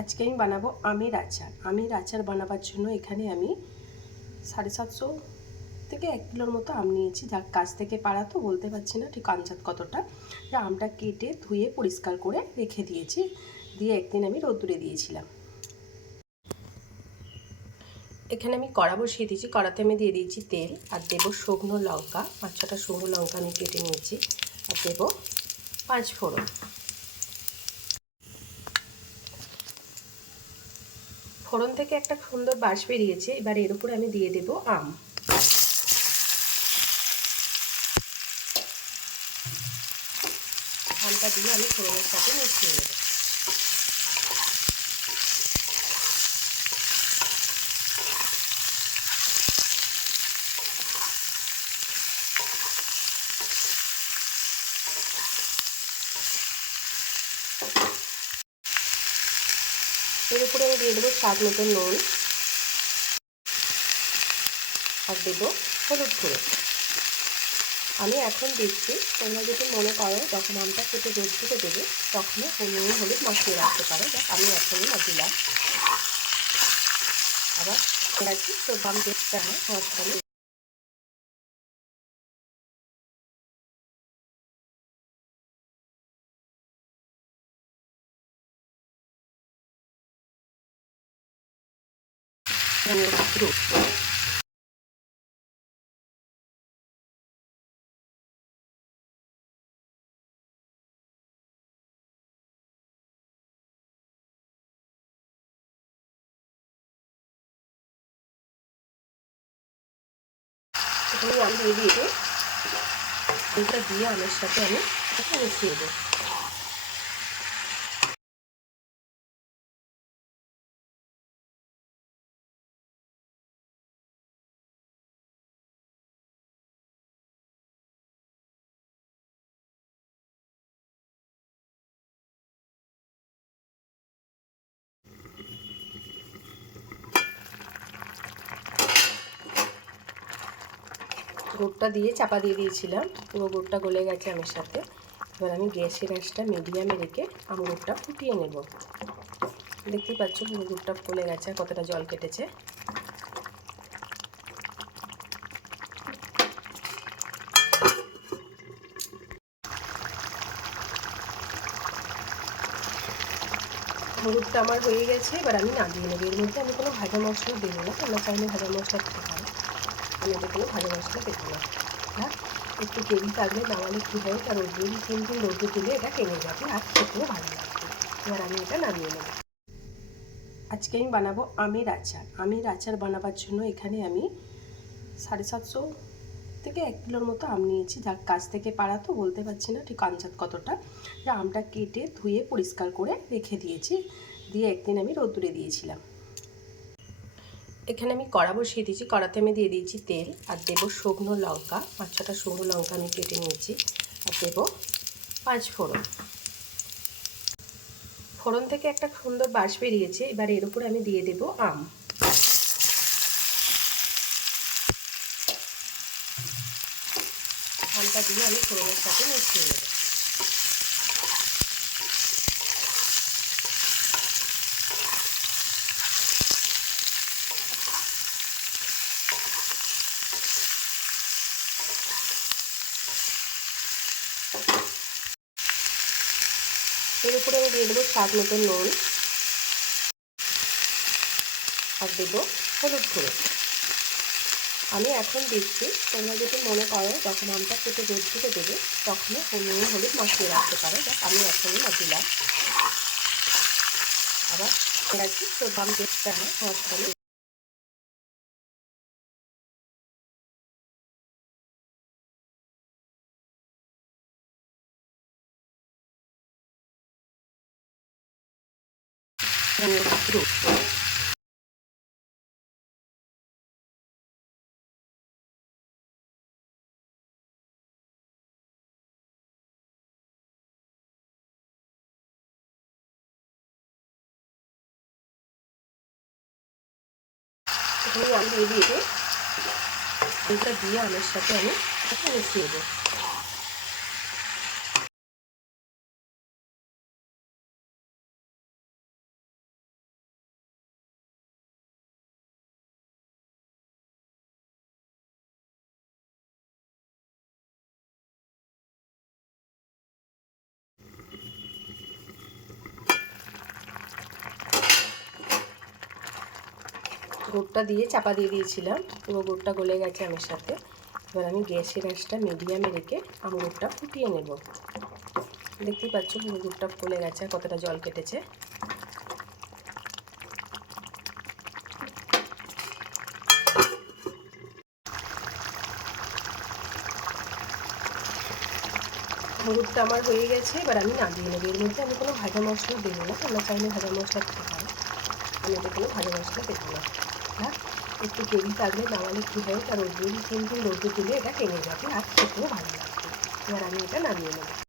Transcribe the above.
আজকে আমি বানাবো আমের আচার। আমের আচার বানাবার জন্য এখানে আমি 750 থেকে 1 কিলোর মতো আম নিয়েছি। যাক গাছ থেকে পাড়া তো বলতে পারছি না ঠিক আনজাত কতটা। আমটা কেটে ধুয়ে পরিষ্কার করে রেখে দিয়েছি, দিয়ে একদিন আমি রোদ্দুরে দিয়েছিলাম। এখানে আমি কড়া বসিয়ে দিয়েছি, কড়াতে আমি দিয়ে দিয়েছি তেল, আর দেবো শুকনো লঙ্কা, 5-6টা শুকনো লঙ্কা আমি কেটে নিয়েছি, আর দেবো 5 ফোড়ন। ফোড়ন থেকে একটা সুন্দর বাস বেরিয়েছে, এবার এর উপরে আমি দিয়ে দেবো আম। আমটা দিয়ে আমি ফোড়নের সাথে মিশিয়ে নেব। এর উপরে আমি দিয়ে দেবো স্বাদ মতো নুন, আর দেবো হলুদ গুঁড়ো। আমি এখন দিচ্ছি, তোমরা যদি মনে করো যখন আমটা কেটে রোদ্দুরে দেবে তখনও নুন হলুদ মাখিয়ে রাখতে পারো। আমি এখনই দিলাম। আবার রাখি তো দাম দেখতে হয় মাঝখানে। এখানে আম দিয়ে দিয়ে এটা দিয়ে আমের সাথে আমি মিশিয়ে দেবো। গুড়টা দিয়ে চাপা দিয়ে দিয়েছিলাম, পুরো গুড়টা গলে গেছে আমের সাথে। এবার আমি গ্যাসের আঁচটা মিডিয়ামে রেখে আম গুড়টা ফুটিয়ে নেব। দেখতেই পাচ্ছ পুরো গুড়টা গলে গেছে, কতটা জল কেটেছে। গুড়টা আমার হয়ে গেছে, এবার আমি নামিয়ে নেব। এর মধ্যে আমি কোনো ভাজা মশলা দেবো না, তোমরা চাইলে ভাজা মশলা দিতে পারো, আমি এতে কোনো ভাজা মশলা দেবো না। হ্যাঁ, একটু গ্রেভি থাকলে নামালে কী হয়, তার রোদ্দুর 3 দিন রোদ্দুর দিলে এটা টেনে যাবে আর খেতেও ভালো লাগবে। এবার আমি এটা নামিয়ে নেব। আজকে আমি বানাবো আমের আচার। আমের আচার বানাবার জন্য এখানে আমি 750 থেকে 1 কিলোর মতো আম নিয়েছি। যাক গাছ থেকে পাড়া তো বলতে পারছি না ঠিক আনজাত কতটা। আমটা কেটে ধুয়ে পরিষ্কার করে রেখে দিয়েছি, দিয়ে একদিন আমি রোদ্দুরে দিয়েছিলাম। এখানে আমি কড়া বসিয়ে দিয়েছি, কড়াতে আমি দিয়ে দিয়েছি তেল, আর দেবো শুকনো লঙ্কা, 5-6টা শুকনো লঙ্কা আমি কেটে নিয়েছি, আর দেবো 5 ফোড়ন। ফোড়ন থেকে একটা সুন্দর বাস বেরিয়েছে, এবার এর উপরে আমি দিয়ে দেবো আম। আমটা দিয়ে আমি ফোড়নের সাথে মিশিয়ে নেব। এর উপরে আমি দিয়ে দেবো স্বাদ মতো নুন, আর দেবো হলুদ গুঁড়ো। আমি এখন দিচ্ছি, তোমরা যদি মনে করো যখন আমটা কেটে রোদ্দুরে দেবে তখনও নুন হলুদ মাখিয়ে রাখতে পারো। আমি এখনই দিলাম। আবার রাখি তো দাম দেখতে হয় মাঝখানে। এখানে আম দিয়ে দিয়ে এটা দিয়ে আমের সাথে আমি মিশিয়ে দেবো। গুড়টা দিয়ে চাপা দিয়ে দিয়েছিলাম, পুরো গুড়টা গলে গেছে আমের সাথে। এবার আমি গ্যাসের আঁচটা মিডিয়ামে রেখে আম গুড়টা ফুটিয়ে নেব। দেখতেই পাচ্ছ পুরো গুড়টা গলে গেছে আর কতটা জল কেটেছে। হলুদটা আমার হয়ে গেছে, এবার আমি নামিয়ে নেব। এর মধ্যে আমি কোনো ভাজা মশলা দেবো না, তোমরা চাইলে ভাজা মশলা দিতে পারো, আমি এতে কোনো ভাজা মশলা দেবো না। আর একটু গ্রেভি থাকলে নামালে কী হয়, তার রোদ্রে কিন্তু রোদ্রে তুলে এটা টেনে যাবে আর খেতেও ভালো লাগবে। এবার আমি এটা নামিয়ে নেব।